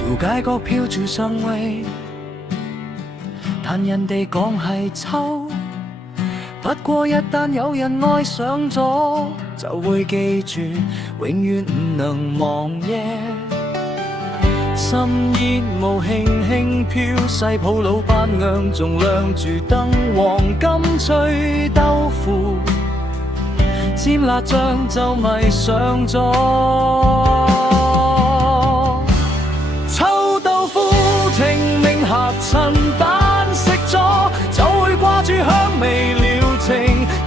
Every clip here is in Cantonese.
潮街角飄住香味，但人哋講係秋。不過一旦有人愛上咗，就會記住，永遠唔能忘耶。深煙霧輕輕飄，西鋪老闆娘仲亮住燈，黃金脆豆腐，煎辣醬就迷上咗。臭豆腐聽命客襯，蛋食咗就會掛住香味療程，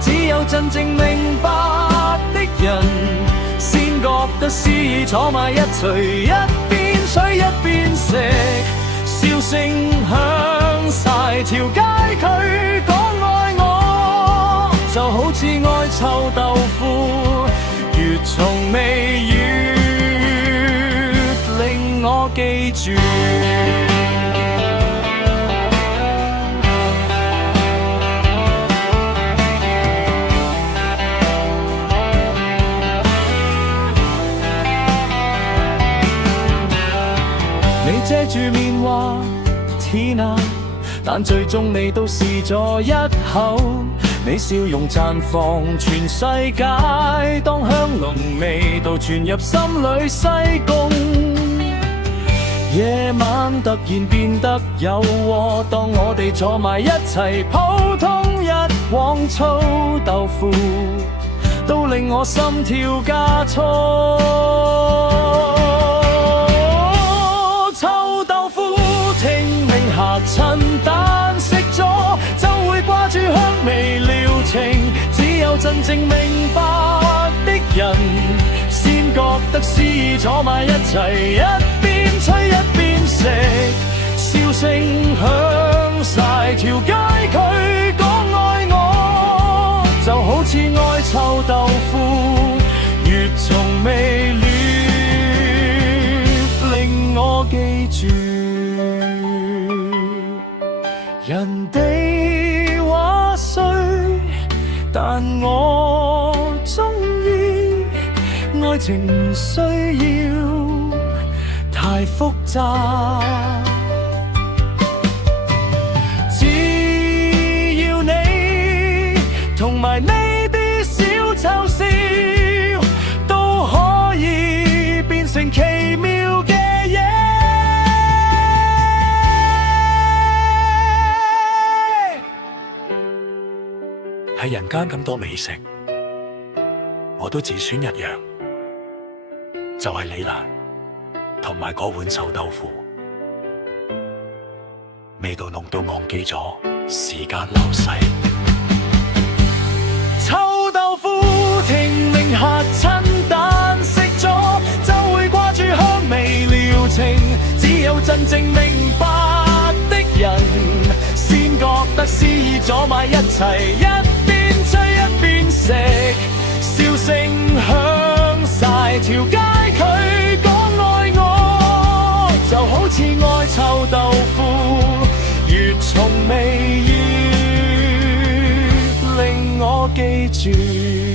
只有真正明白的人先覺得詩意，坐埋一齊，一邊吹一邊食，笑聲響晒條街，佢講愛我就好似愛臭豆腐，越從未越令我記住。你遮住面話天啊，但最終你都試咗一口，你笑容綻放全世界，當香濃味道傳入心裏西貢，夜晚突然變得有禍，當我哋坐埋一齊，普通一碗粗豆腐都令我心跳加速。趁蛋食咗就會掛住香味療程，只有真正明白的人先覺得詩意，坐埋一齊，一邊吹一邊食，笑聲響晒條街，佢講愛我就好似愛臭豆腐，越從未戀令我記住。人哋話衰，但我鍾意愛情唔需要太複雜，只要你同埋呢啲小臭笑都可以變成奇妙嘅嘢。喺人間咁多美食，我都只選一樣，就係你啦，同埋嗰碗臭豆腐，味道濃到忘記咗時間流逝。臭豆腐聽命客襯，蛋食咗就會掛住香味療程，只有真正明白的人先覺得詩意，坐埋一齊，一邊吹一邊食，笑聲響晒條街，佢講愛我就好似愛臭豆腐，越從未越令我記住。